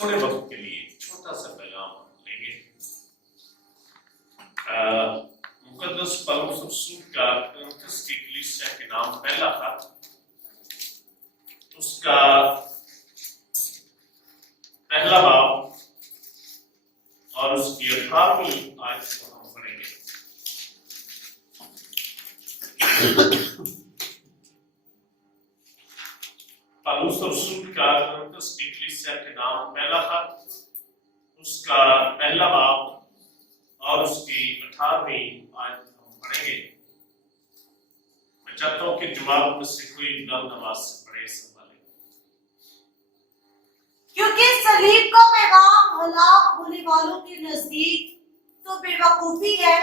थोड़े वक्त के लिए छोटा सा पैगाम लेंगे। मुकद्दस पौलुस रसूल का कुरिन्थियों की कलीसिया के नाम पहला खत, उसका पहला बाब और उसकी 18वीं आयत को हम पढ़ेंगे। पौलुस रसूल का कुरिन्थियों की कलीसिया के नाम पहला खत, उसका पहला बाब और उसकी 18वीं आयत हम पढ़ेंगे। मैं चाहता हूं कि जवाब में से कोई बुलंद आवाज से पढ़े सब वाले। क्योंकि सलीब का पैगाम हलाक होने वालों के नजदीक तो बेवकूफी है,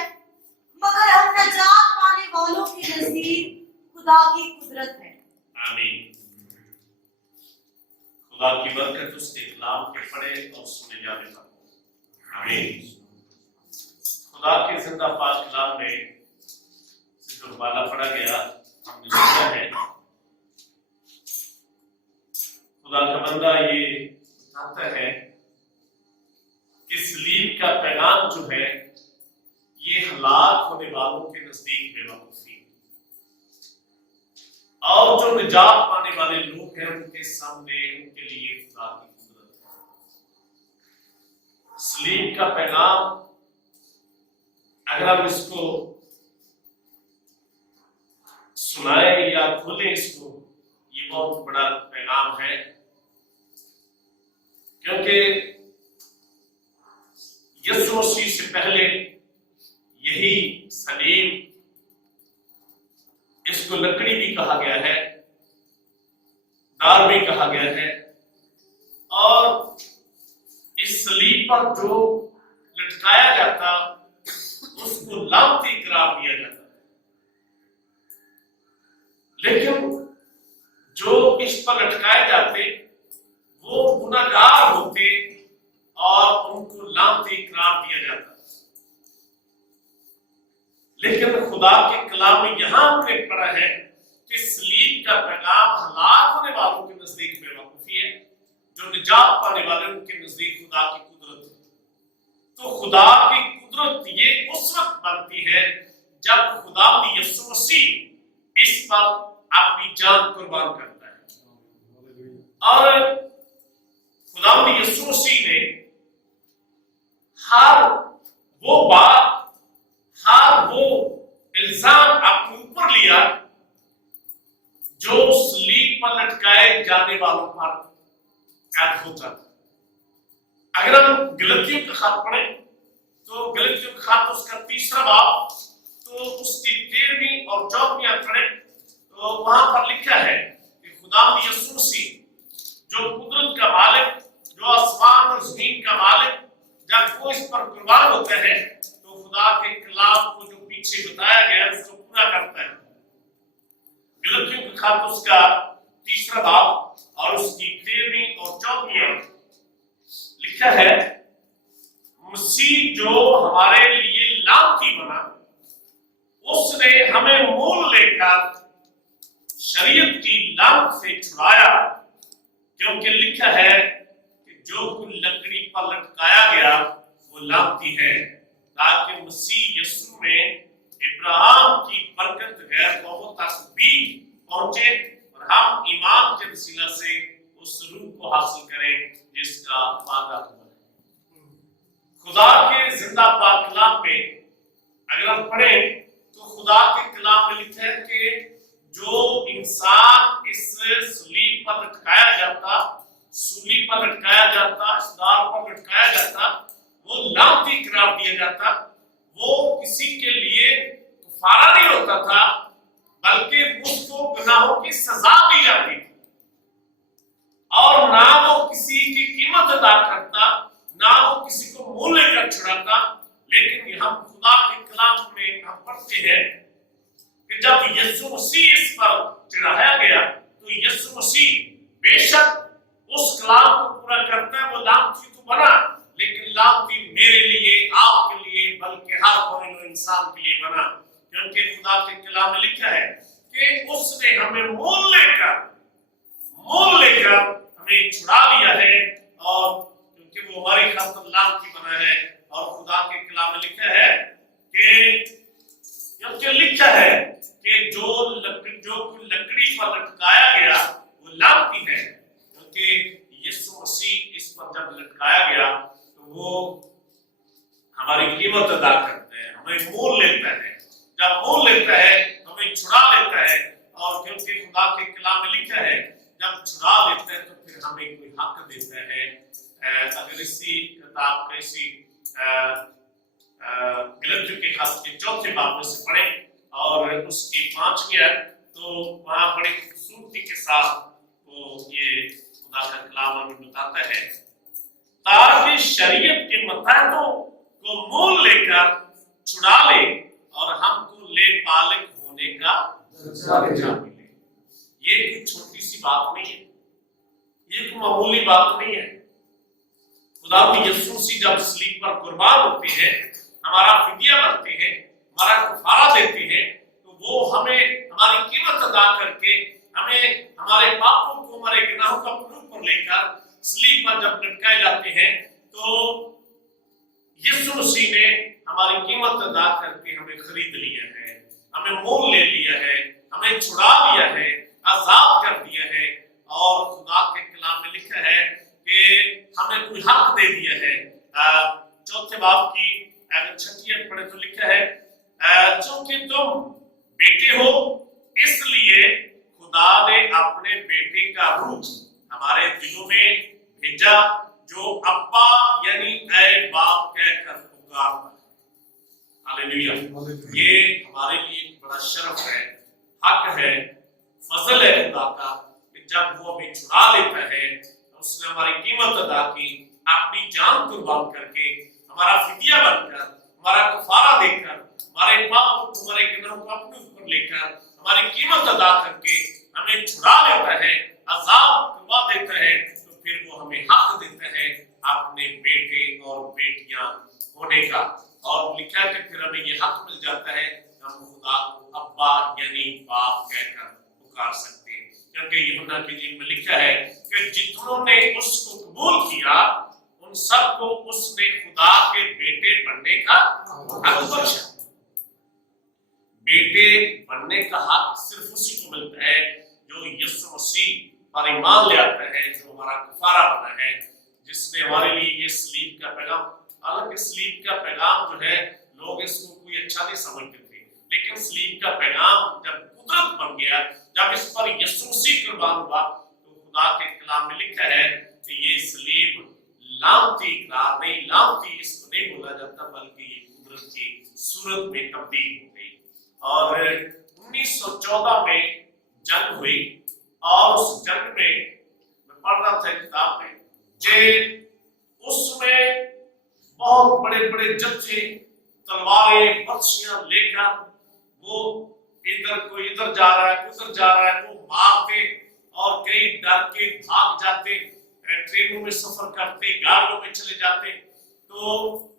मगर हम नजात पाने वालों के नजदीक खुदा की कुदरत है। आमीन। खुदा की बरकत उसके कलाम के पढ़े और सुने जाने पर हो। आमीन। खुदा के जिंदा पाक कलाम में जो वाला पढ़ा गया हमने सुना है। खुदा का बंदा ये बताता है कि सलीब का पैगाम जो है ये हलाक होने वालों के नजदीक बेवकूफी, और जो निजात पाने वाले लोग हैं उनके सामने उनके लिए खुदा की कुदरत है। सलीब का पैगाम अगर हम इसको सुनाए या खोलें इसको, ये बहुत बड़ा पैगाम है, क्योंकि यीशु मसीह से पहले यही सलीब, इसको लकड़ी भी कहा गया है, दार भी कहा गया है, और इस सलीब पर जो लटकाया जाता उसको लानती करार दिया जाता है। लेकिन जो इस पर लटकाए जाते वो गुनाहगार होते और उनको लानती करार दिया जाता। लेकिन खुदा के कलाम में यहां हमने पढ़ा है कि सलीब का पैगाम हलाक होने वालों के नजदीक बेवकूफी है, जो निजात पाने वाले उनके नजदीक खुदा की कुदरत है। तो खुदा की कुदरत ये उस वक्त बनती है जब खुदा यीशु मसीह इस पर अपनी जान कुर्बान करता है, और खुदा यीशु मसीह ने हर वो बात, हर वो इल्जाम अपने ऊपर लिया जो सलीब पर लटकाए जाने वालों पर कैद होता था। अगर हम गलतियों का खत पढ़ें तो गलतियों का खत उसका 3रा बाब, तो उसकी 13वीं और 14वीं आयत पढ़ें तो वहां पर लिखा है कि खुदा यीशु मसीह जो कुदरत का मालिक, जो आसमान और जमीन का मालिक, जब वो इस पर कुर्बान होता है तो खुदा के कलाम को जो पीछे बताया गया उसको पूरा करता है। गलतियों का खत उसका 3रा बाब और उसकी 13वीं और 14वीं आयत लिखा है, मसीह जो हमारे लिए लानती बना, उसने हमें मोल लेकर शरीयत की लानत से छुड़ाया, क्योंकि लिखा है कि जो कुछ लकड़ी पर लटकाया गया वो लानती है, ताकि मसीह यीशु में इब्राहिम की बरकत गैर कौमों तक भी पहुंचे और हम ईमान के वसीला से उस रूह को हासिल करें जिसका वादा हुआ है। खुदा के जिंदा पाक कलाम में अगर हम पढ़ें तो खुदा के कलाम में लिखा है कि जो इंसान इस सलीब पर लटकाया जाता, सूली पर लटकाया जाता, दार पर लटकाया जाता, वो लानती करार दिया जाता, वो किसी के लिए कफारा नहीं होता था, बल्कि उसको गुनाहों की सजा दी जाती थी, और ना वो किसी की कीमत अदा करता, ना वो किसी को मोल लेकर छुड़ाता। लेकिन हम खुदा के कलाम में हम पढ़ते हैं कि जब यीशु मसीह इस पर चढ़ाया गया तो यीशु मसीह बेशक उस कलाम को पूरा करता है, वो लानती तो बना, लेकिन लानती मेरे लिए, आपके लिए, बल्कि हर कोई इंसान के लिए बना, क्योंकि खुदा के कलाम में लिखा है कि उसने हमें मोल लेकर हमें छुड़ा लिया है, और क्योंकि वो हमारी खातिर लानती बना है। और खुदा के कलाम में लिखा है कि जो लकड़ी पर लटकाया गया वो लानती है, क्योंकि यीशु मसीह इस पर जब लटकाया गया तो वो हमारी कीमत अदा करते हैं, हमें मोल लेता है। जब मोल लेता है हमें छुड़ा लेता है। और क्योंकि खुदा के कलाम में लिखा है जब छुड़ा लेता है तो फिर हमें कोई हक देता है। अगर इसी किताब का इसी गलतियों के हाथ के 4 बाब में से पढ़े और उसकी 5वीं आयत, तो वहां बड़ी खूबसूरती के साथ वो ये खुदा का कलाम हमें बताता है, ताकि शरीयत के मतहतों को मोल लेकर छुड़ा ले और हमको ले पालक होने का दर्जा मिले। ये कोई छोटी सी बात नहीं है, ये कोई मामूली बात नहीं है। खुदा यीशु मसीह जब सलीब पर कुर्बान होते हैं, हमारा फिदिया बनते हैं, हमारा कफारा देते हैं, तो वो हमें हमारी कीमत अदा करके हमें हमारे पापों को, हमारे गुनाहों को अपने ऊपर लेकर सलीब पर जब लटकाए जाते हैं, तो यीशु मसीह ने हमारी कीमत अदा करके हमें खरीद लिया है, हमें मोल ले लिया है, हमें छुड़ा लिया है, आजाद कर दिया है। और खुदा के कलाम में लिखा है कि हमें कोई हक दे दिया है। 4 बाब की 6वीं आयत पढ़े तो लिखा है, क्योंकि तुम बेटे हो इसलिए खुदा ने अपने बेटे का रूह हमारे दिलों में भेजा, जो अब्बा यानी ऐ बाप कहकर पुकारता है। हालेलुया। ये हमारे लिए एक बड़ा शर्फ है, हक है, फजल है खुदा का कि जब वो हमें छुड़ा लेता है, उसने हमारी कीमत अदा की, अपनी जान कुर्बान करके, हमारा फिदिया बनकर, हमारा कफारा देकर, हमारे पापों को, हमारे गुनाहों को अपने ऊपर लेकर, हमारी कीमत अदा करके हमें छुड़ा लेता है, आजाद करवा देता है, तो फिर वो हमें हक देता है अपने बेटे और बेटियां होने का। और लिखा है कि फिर हमें ये हक मिल जाता है, हम खुदा को अब्बा यानी बाप कहकर पुकार सकते हैं। क्योंकि यूहन्ना की इंजील में लिखा है कि जितनों ने उसको कबूल किया उन सबको उसने खुदा के बेटे बनने का हक बख्शा। बेटे बनने का हक सिर्फ उसी को मिलता है जो यीशु मसीह पर ईमान ले आता है, जो हमारा कफारा बना है, जिसने हमारे लिए ये सलीब का पैगाम, हालांकि सलीब का पैगाम जो है लोग इसको कोई अच्छा नहीं समझते थे, लेकिन सलीब का पैगाम जब कुदरत बन गया, जब इस पर यीशु मसीह कुर्बान हुआ, तो खुदा के कलाम में लिखा है कि ये सलीब लानती करार नहीं, लानती इसको नहीं बोला जाता, बल्कि ये कुदरत की सूरत में तब्दील हो गई। और 1914 में जंग हुई और उस जंग में मैं पढ़ रहा था किताब में कि उसमें बहुत बड़े बड़े जत्थे तलवारें बर्छियां लेकर वो कोई इधर जा रहा है, उधर जा रहा है, वो मारते और कई डर के भाग जाते, ट्रेनों में सफर करते, गाड़ियों में चले जाते। तो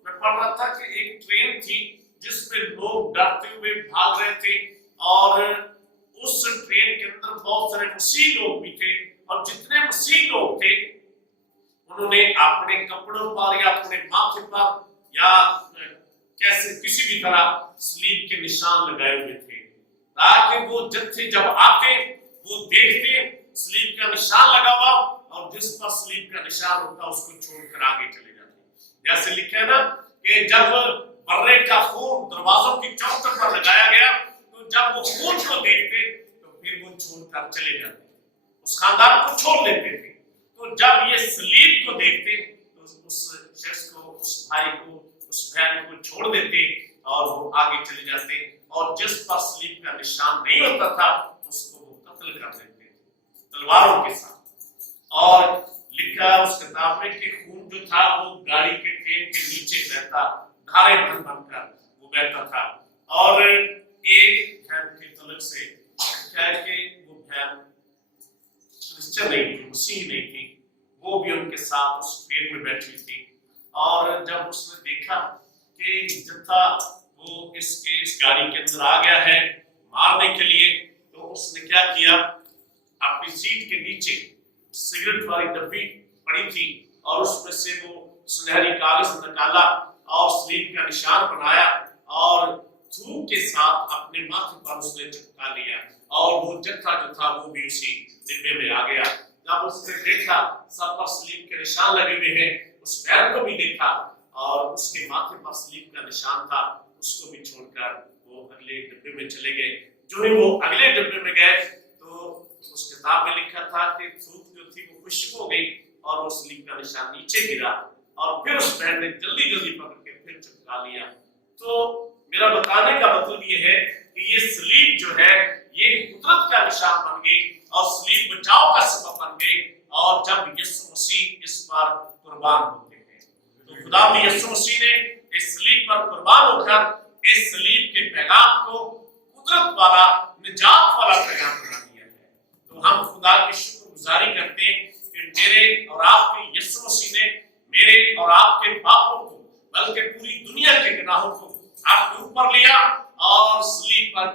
मैं पढ़ रहा था कि एक ट्रेन थी जिसमें लोग डरते हुए भाग रहे थे और उस ट्रेन के अंदर बहुत सारे मसीह लोग भी थे, और जितने मसीह लोग थे उन्होंने अपने कपड़ों पर या अपने माथे पर या कैसे किसी भी तरह सलीब के निशान लगाए हुए थे, ताकि वो जत्थे जब आते वो देखते सलीब का निशान लगा हुआ, और जिस पर सलीब का निशान होता उसको छोड़कर आगे चले जाते। जैसे लिखा है ना कि जब बर्रे का खून दरवाजों की चौखट पर लगाया गया, तो जब वो खून को देखते तो फिर वो छोड़कर चले जाते, उस खानदान को छोड़ देते थे। तो जब ये सलीब को देखते तो उस शख्स को, उस भाई को, उस बहन को छोड़ देते और वो आगे चले जाते, और जिस पर सलीब का निशान नहीं होता था उसको वो कत्ल कर देते तलवारों के साथ। और लिखा उस किताब में कि खून जो था वो गाड़ी के ट्रेन के नीचे बहता, धारे बन बनकर वो बहता था। और एक बहन की तलक से क्या है कि वो बहन क्रिश्चियन नहीं थी, मसीह नहीं थी, वो भी उनके साथ उस ट्रेन में बैठी थी। और जब उसने देखा कि जत्था वो इस गाड़ी के अंदर आ गया है मारने के लिए, तो उसने क्या किया, अपनी सीट के नीचे सिगरेट वाली डब्बी पड़ी थी और उसमें से वो सुनहरी कागज निकाला और सलीब का निशान बनाया और थूक के साथ अपने माथे पर उसने चिपका लिया और वो जत्था जो था वो भी उसी डिब्बे में आ गया। जब उसने देखा सब पर सलीब के निशान लगे हुए हैं, उस बैल को भी देखा और उसके माथे पर सलीब का निशान था, उसको भी छोड़कर वो अगले डिब्बे में चले गए। जो ही वो अगले डिब्बे में गए तो उस किताब में लिखा था कि थूक जो थी वो खुश्क हो गई और वो सलीब का निशान नीचे गिरा और फिर उस बैल ने जल्दी जल्दी पकड़ के फिर चिपका लिया। तो मेरा बताने का मतलब ये है कि ये सलीब जो है ये कुदरत का निशान बन गई और सलीब बचाव का सबब बन गई। और जब यीशु मसीह इस पर कुर्बान होते हैं तो खुदा भी यीशु मसीह ने इस सलीब पर कुर्बान होकर इस सलीब के पैगाम को कुदरत वाला निजात वाला पैगाम बना दिया है। तो हम खुदा की शुक्रगुजारी करते हैं कि मेरे और आपके यीशु मसीह ने मेरे और आपके पापों को बल्कि पूरी दुनिया के गुनाहों को आपके ऊपर लिया और सलीब पर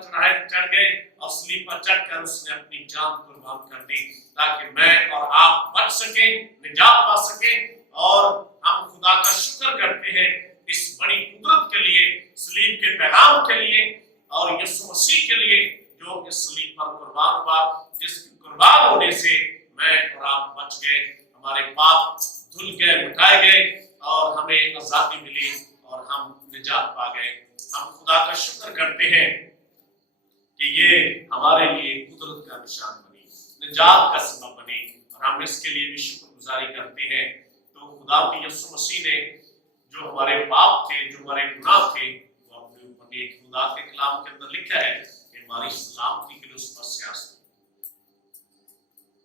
चढ़ गए और सलीब पर चढ़कर उसने अपनी जान कुर्बान कर दी ताकि मैं और आप बच सकें, निजात पा सकें। और हम खुदा का शुक्र करते हैं इस बड़ी कुदरत के लिए, सलीब के पैगाम के लिए और यीशु मसीह के लिए जो इस सलीब पर कुर्बान हुआ, जिसके कुर्बान होने से मैं और आप बच गए, हमारे पाप धुल गए, मिटाए गए और हमें आजादी मिली और हम निजात पा गए। हम खुदा का शुक्र करते हैं कि ये हमारे लिए कुदरत का निशान बनी, निजात का सबब बनी और हम इसके लिए भी शुक्रगुजारी करते हैं। तो खुदा की यीशु मसीह ने जो हमारे पाप थे, जो हमारे गुनाह थे, वो अपने ऊपर लिए। खुदा के कलाम के अंदर लिखा है कि हमारी सलामती के लिए उस पर सियासत,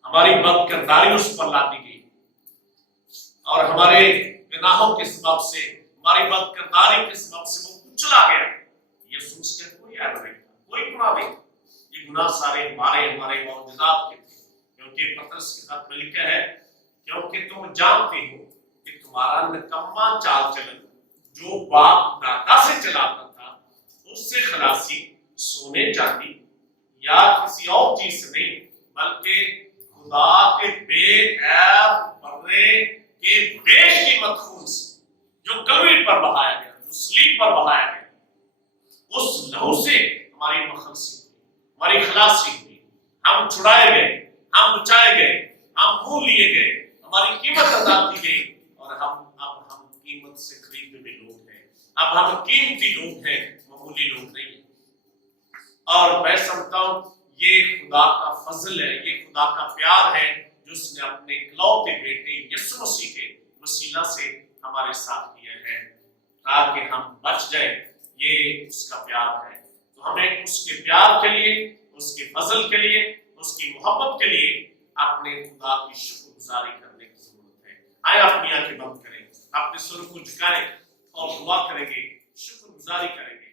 हमारी बदकिरदारी उस पर लादी गई और हमारे गुनाहों के सबब से, हमारी बदकिरदारी के सबब से वो कुचला गया। यीशु उसके कोई ऐब नहीं था, कोई गुनाह नहीं था। ये गुनाह सारे हमारे मौजूदात के थे, क्योंकि पतरस के खत में लिखा है क्योंकि तुम जानते हो कि तुम्हारा निकम्मा चाल चलन जो बाप दादा से चलाता था उससे खलासी सोने चांदी या किसी और चीज से नहीं बल्कि खुदा के बेऐब बर्रे के बेकीमत खून से जो कलवरी पर बहाया गया, जो सलीब पर बहाया गया, उस लहू से हमारी मखलसी हुई, हमारी खलासी हुई। हम छुड़ाए गए, हम बचाए गए, हम मोल लिए गए, हमारी कीमत अदा की गई और अब हम कीमत से खरीदे हुए लोग हैं। अब हम कीमती लोग हैं, मामूली लोग नहीं हैं। और मैं समझता हूँ ये खुदा का फजल है, ये खुदा का प्यार है जो उसने अपने इकलौते बेटे यीशु मसीह के वसीला से हमारे साथ किया है ताकि हम बच जाए। ये उसका प्यार है। तो हमें उसके प्यार के लिए, उसके फजल के लिए, उसकी मोहब्बत के लिए अपने खुदा की शुक्रगुजारी करने की जरूरत है। आए अपनी आंखें बंद करें, अपने सुर को झुकाएं और दुआ करेंगे, शुक्रगुजारी करेंगे।